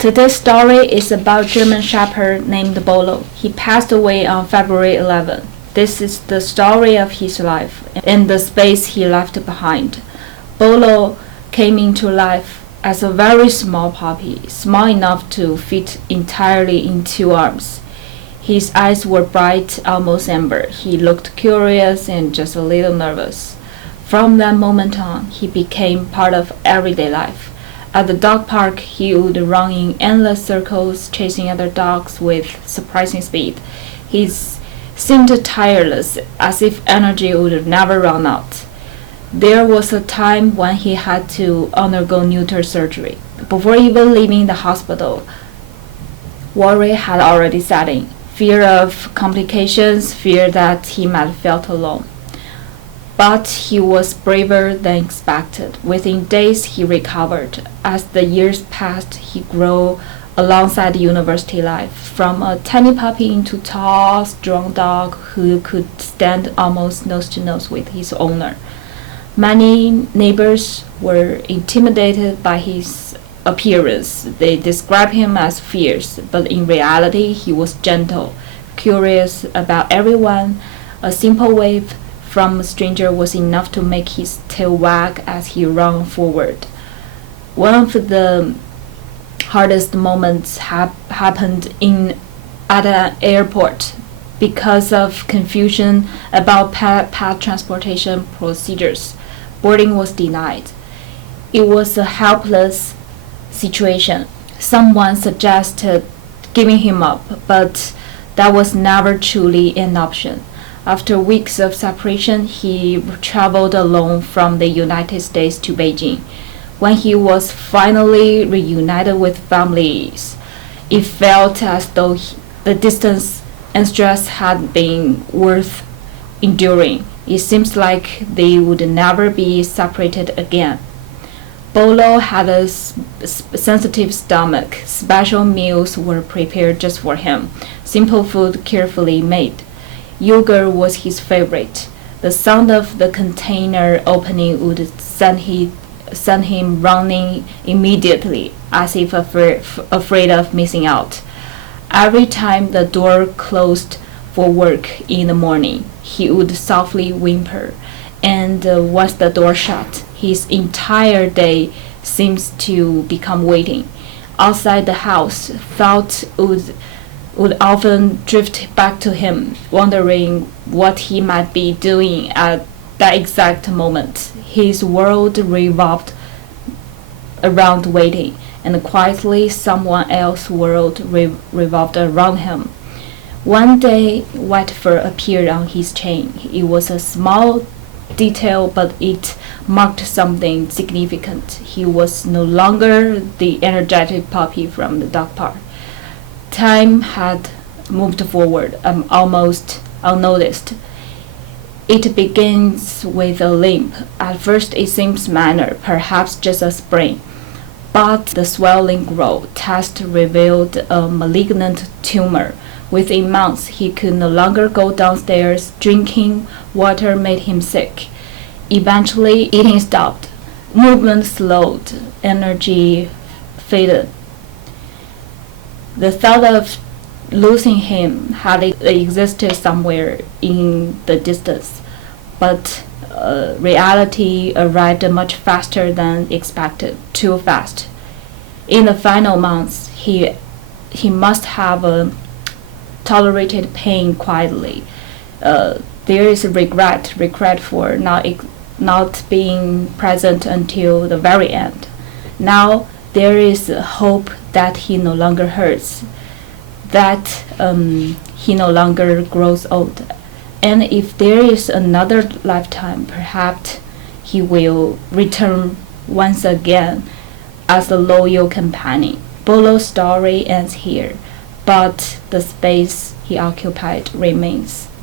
Today's story is about German Shepherd named Bolo. He passed away on February 11. This is the story of his life and the space he left behind. Bolo came into life as a very small puppy, small enough to fit entirely in 2 arms. His eyes were bright, almost amber. He looked curious and just a little nervous. From that moment on, he became part of everyday life. At the dog park, he would run in endless circles, chasing other dogs with surprising speed. He seemed tireless, as if energy would never run out. There was a time when he had to undergo neuter surgery. Before even leaving the hospital, worry had already set in. Fear of complications, fear that he might felt alone. But he was braver than expected. Within days, he recovered. As the years passed, he grew alongside university life, from a tiny puppy into a tall, strong dog who could stand almost nose to nose with his owner. Many neighbors were intimidated by his appearance. They described him as fierce, but in reality, he was gentle, curious about everyone. A simple wave from a stranger was enough to make his tail wag as he ran forward. One of the hardest moments happened at an airport because of confusion about pet transportation procedures. Boarding was denied. It was a helpless situation. Someone suggested giving him up, but that was never truly an option. After weeks of separation, he traveled alone from the United States to Beijing. When he was finally reunited with families, it felt as though the distance and stress had been worth enduring. It seems like they would never be separated again. Bolo had a sensitive stomach. Special meals were prepared just for him. Simple food carefully made. Yogurt was his favorite. The sound of the container opening would send him running immediately, as if afraid of missing out. Every time the door closed for work in the morning, he would softly whimper, and once the door shut, his entire day seems to become waiting. Outside the house, thoughts would often drift back to him, wondering what he might be doing at that exact moment. His world revolved around waiting, and quietly someone else's world revolved around him. One day, white fur appeared on his chain. It was a small detail, but it marked something significant. He was no longer the energetic puppy from the dog park. Time had moved forward, almost unnoticed. It begins with a limp. At first it seems minor, perhaps just a sprain. But the swelling grew. Tests revealed a malignant tumor. Within months, he could no longer go downstairs. Drinking water made him sick. Eventually, eating stopped. Movement slowed. Energy faded. The thought of losing him had existed somewhere in the distance, but reality arrived much faster than expected, too fast. In the final months, he must have tolerated pain quietly. There is regret for not being present until the very end. Now there is hope that he no longer hurts, that he no longer grows old. And if there is another lifetime, perhaps he will return once again as a loyal companion. Bolo's story ends here, but the space he occupied remains.